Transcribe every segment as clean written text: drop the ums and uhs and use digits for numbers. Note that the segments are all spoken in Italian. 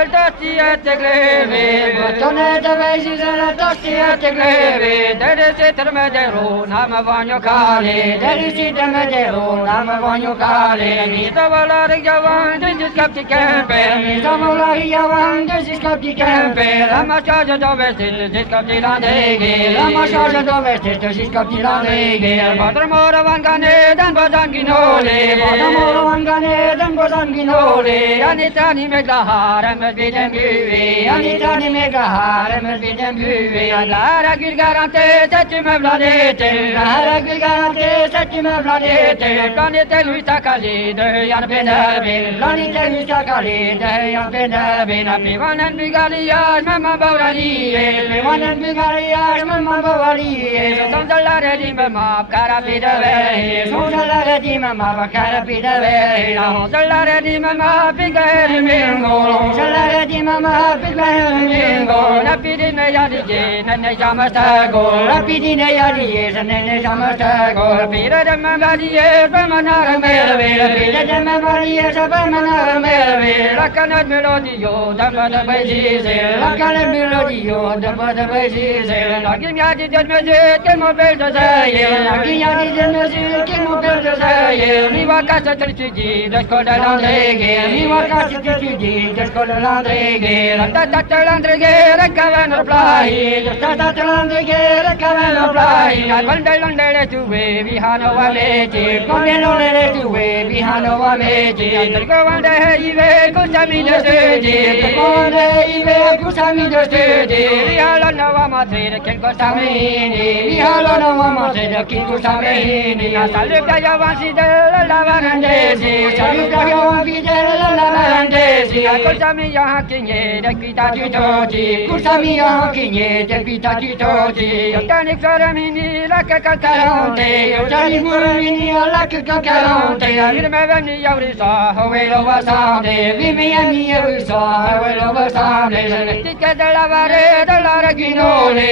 del tosti e te gleve, bottone da vesi della tosti e te gleve, delle siete medero, nama voglio cale, delle siete medero, nama voglio cale, mi stavo la rigavan, degli scapti camper, mi stavo la rigavan, degli scapti camper, la massaggio dove siete, si scapti la deghe, la massaggio dove siete, si scapti la deghe, Badramora vangane, dan bazanghinole, Badramora vangane, dan bazanghinole, Anitani meglahare, mesbiden büve, Anitani meglahare, mesbiden büve, Lara gül garante, seçime vladete, Lara gül garante, seçime vladete, Planete luisa kalide, yan penerbe, Planete luisa kalide, yan penerbe, Pivanen bigaliyaj, memma bavraliye, Pivanen bigaliyaj, memma bavraliye, Sanzalare di memma, carapida vere, Sanzalare di memma, carapida vere, Sanzalare di memma, pigare mingo, Sanzalare di memma, pigare mingo, Rapidine yadiye, nene jamastago, Rapidine yadiye, nene jamastago, Rapida de memadiye, bemanara merve, Rapida de memadiye, bemanara merve, La canet melodio, dama de bezize, La canet melodio, dama de bezize, La gimyadi de meze, che mo bel de zaye, La gimyadi de meze, che mo bel de zaye, Mi va casa tricigi, de scola landreghe, Mi va casa tricigi, de scola landreghe, La tata landreghe, recavano plai, La tata landreghe, recavano plai, La quando l'ondere tue, vihano va meti, come l'ondere tue, vihano va meti, Tergo vande ive, kusami de stedi, Tergo vande ive, kusami de stedi, Vihala nova matere, ken kusamini, Vihala nova matere, ken kusamini, Salute yavansi de la lavarandesi, Salute yavansi de la lavarandesi, Kusami yahakinye, de kita titoti, Kusami yahakinye, de kita titoti, Yotani floramini, la kakalkarante, Yotani floramini, la kakalkarante, Irme veni yaurisa, Ovelo vasande, Vimi ami yaurisa, Ovelo vasande, Tica de lavare, de la reginole,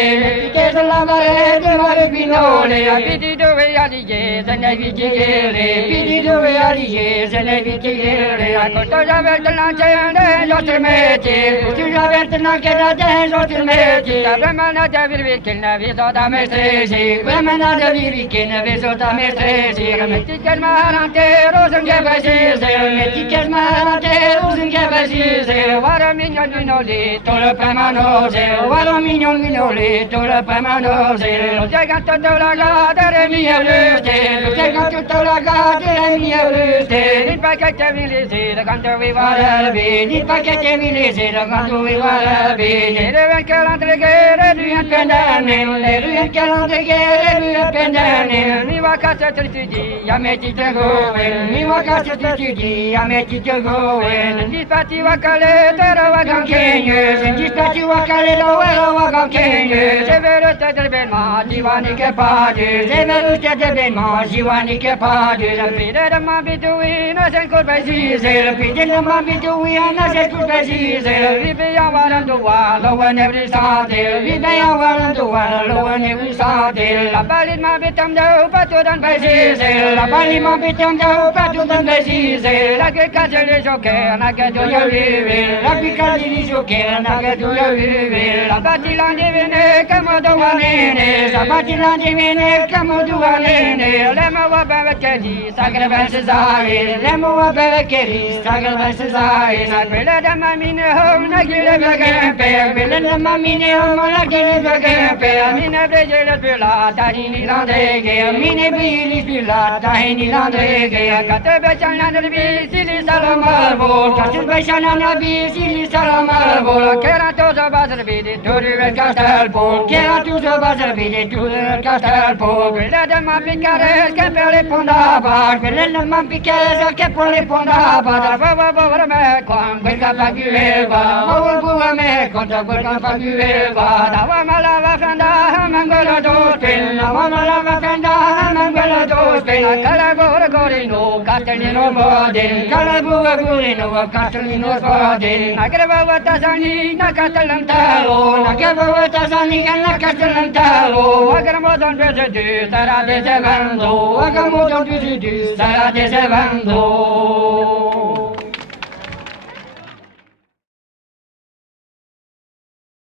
Tica de lavare, de la reginole, Pidi dove alie, se ne vitigere, Pidi dove alie, se ne vitigere, Accosto j'avais de l'antenne, l'autre métier, tu j'avais de l'antenne, l'autre métier, Vraiment de vivre qu'il ne vit da mestresi, Vraiment de vivre qu'il ne vit da mestresi, Metti marante, rosen che vasise, Metti che marante, rosen che vasise, Vara mignon minoli, tu le premanose, Vara mignon minoli, tu le premanose, Lo llegan tutto la gadere mie luste, Lo llegan tutto la gadere mie luste, Il pacchetto milisi, da quanto vi vale bene, Il pacchetto milisi, da quanto vi vale bene, Le rue che l'andreghere, lui in pendane, Le rue che l'andreghere, lui in pendane, Mi va casa tricigi, a metti te goven, Mi va casa tricigi, a metti te goven, Senti spati va cale, te ro va ganchegne, Senti spati va cale, lo va ganchegne, Se vero te del ben ma, Giovanni che pade, Se vero te del ben ma, Giovanni che pade, La fide de ma bituina, sen curvesise, La fide de ma bituina, sen curvesise, Vivian varando va, lo en every sate, Vivian varando va, lo en every sate, La balit ma bitam de patu dan besise, La balit ma bitam de patu dan besise, La che cazzo le gioche, na che tu io vive, La che cazzo le gioche, na che tu io vive, La battilan divine, che modo vanene, La battilan divine, che modo vanene, Le mo va bene che di, sacre verse zai, Le mo va bene che di, sacre verse zai, Na quelle da mamine home, na gile vaghe, Quelle da mamine home, na gile vaghe, Mine brege le spilla, tahini landeghe, Mine brege spilla, tahini landeghe, Cate becciana del vi, sili salamarvo, Cate becciana vi, sili salamarvo, Che era tutto baservidi, tu il castelpo, Che era tutto baservidi, tu il castelpo, Quelle del man piccare, che per le pondava, Quelle del man piccare, che per le pondava, Da fava povera me, con quel capagliueva, Povera me, con quel capagliueva, Da uomo lava franda, mangolo dospin, La uomo lava franda, mangolo dospin, Calabora gorino, castellino modin, Calabora gorino, castellino modin, Nagreva vatasani, na castellantalo, Nagreva vatasani, na castellantalo, Agamodon visidu, sarà desevando, Agamodon visidu, sarà desevando.